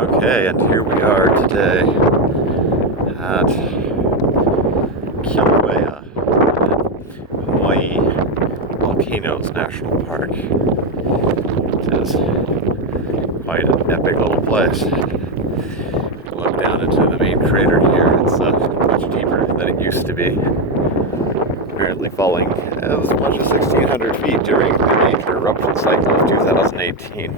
Okay, and here we are today at Kilauea, Hawaii Volcanoes National Park, which is quite an epic little place. Look down into the main crater here. It's much deeper than it used to be. Apparently falling as much as 1,600 feet during the major eruption cycle of 2018.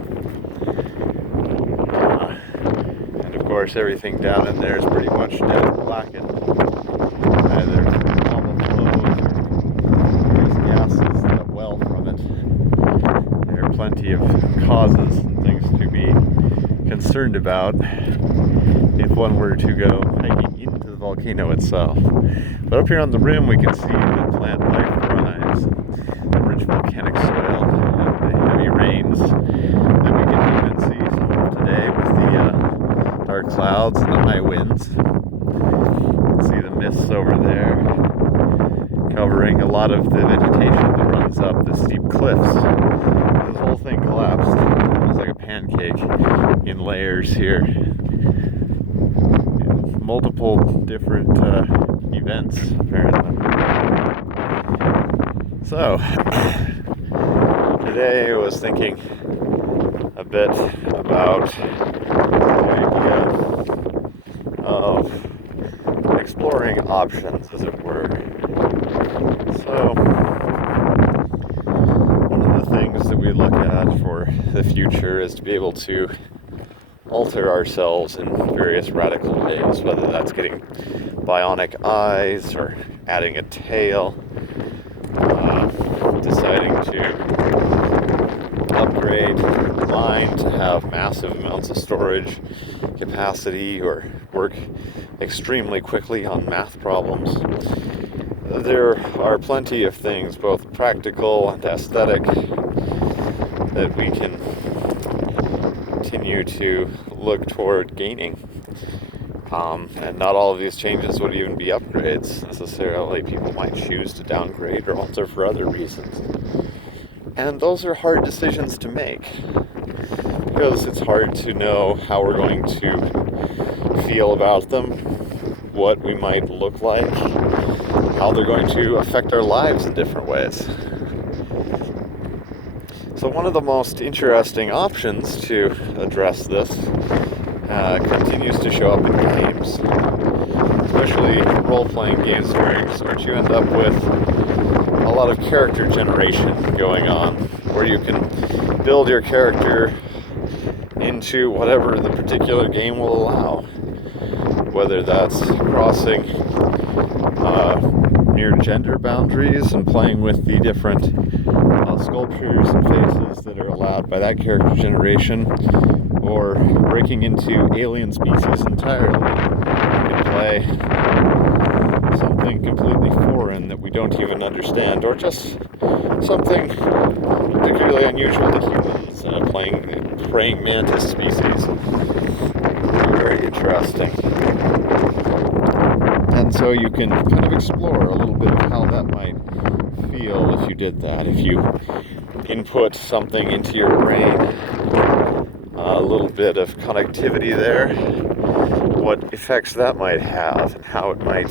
And of course, everything down in there is pretty much dead blackened. Either lava flows or various gases that well from it. There are plenty of causes and things to be concerned about if one were to go hiking into the volcano itself. But up here on the rim we can see the plant life thrives, the rich volcanic soil, and the heavy rains that we can even see some of today with the dark clouds and the high winds. You can see the mists over there covering a lot of the vegetation that runs up the steep cliffs. This whole thing collapsed. It was like a pancake in layers here. Multiple different events, apparently. So, today I was thinking a bit about the idea of exploring options, as it were. So, one of the things that we look at for the future is to be able to alter ourselves in various radical ways, whether that's getting bionic eyes or adding a tail, deciding to upgrade the mind to have massive amounts of storage capacity or work extremely quickly on math problems. There are plenty of things, both practical and aesthetic, that we can continue to look toward gaining. And not all of these changes would even be upgrades necessarily. People might choose to downgrade or alter for other reasons. And those are hard decisions to make, because it's hard to know how we're going to feel about them, what we might look like, how they're going to affect our lives in different ways. So one of the most interesting options to address this continues to show up in games, especially role-playing games, where you end up with a lot of character generation going on, where you can build your character into whatever the particular game will allow, whether that's crossing near gender boundaries and playing with the different sculptures and faces that are allowed by that character generation, or breaking into alien species entirely. You can play something completely foreign that we don't even understand, or just something particularly unusual to humans, playing praying mantis species. Very interesting. And so you can kind of explore a little bit of how that might feel if you did that. If you input something into your brain, a little bit of connectivity there, what effects that might have, and how it might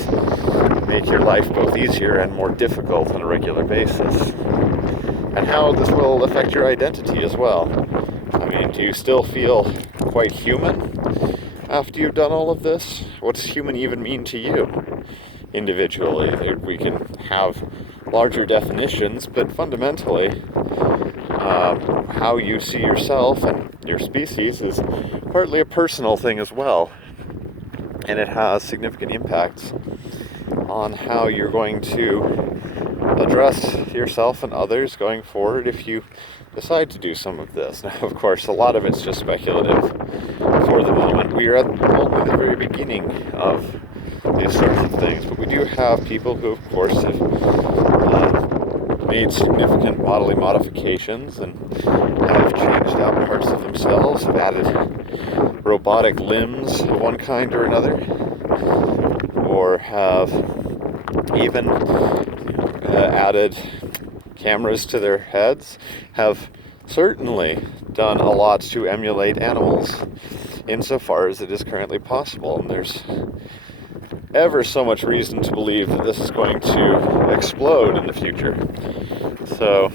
make your life both easier and more difficult on a regular basis. And how this will affect your identity as well. I mean, do you still feel quite human after you've done all of this? What does human even mean to you individually? We can have larger definitions, but fundamentally, how you see yourself and your species is partly a personal thing as well. And it has significant impacts on how you're going to address yourself and others going forward if you decide to do some of this. Now, of course, a lot of it's just speculative for the moment. We are at only the very beginning of these sorts of things, but we do have people who, of course, have made significant bodily modifications and have changed out parts of themselves, have added robotic limbs of one kind or another, or have even added cameras to their heads, have certainly done a lot to emulate animals insofar as it is currently possible. And there's ever so much reason to believe that this is going to explode in the future. So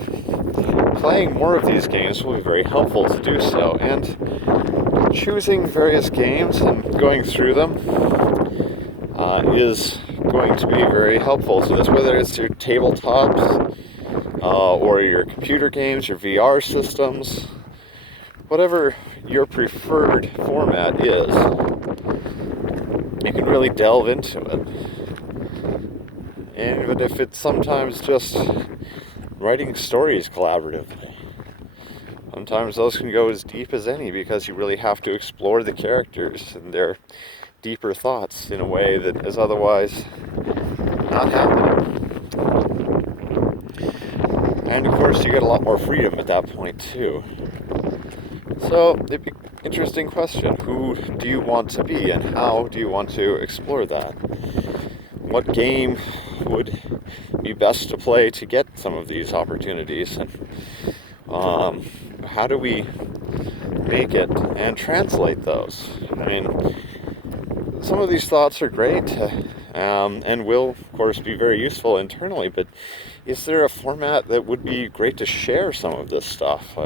playing more of these games will be very helpful to do so, and choosing various games and going through them is going to be very helpful to this, whether it's your tabletops or your computer games, your VR systems, whatever your preferred format is. You can really delve into it. And even if it's sometimes just writing stories collaboratively, sometimes those can go as deep as any, because you really have to explore the characters and their deeper thoughts in a way that is otherwise not happening. And of course you get a lot more freedom at that point too. So it'd be an interesting question. Who do you want to be, and how do you want to explore that? What game would be best to play to get some of these opportunities? And how do we make it and translate those? I mean, some of these thoughts are great and will, of course, be very useful internally, but is there a format that would be great to share some of this stuff?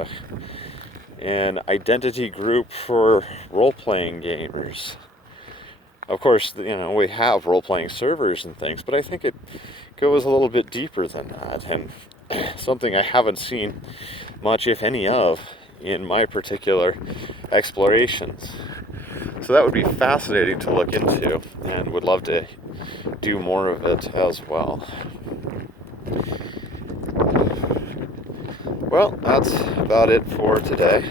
An identity group for role-playing gamers. Of course, we have role-playing servers and things, but I think it goes a little bit deeper than that, and something I haven't seen much, if any, of in my particular explorations. So that would be fascinating to look into, and would love to do more of it as well. Well, that's about it for today.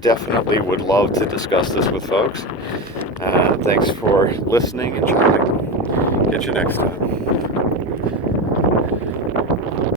Definitely would love to discuss this with folks. Thanks for listening and chatting. Catch you next time.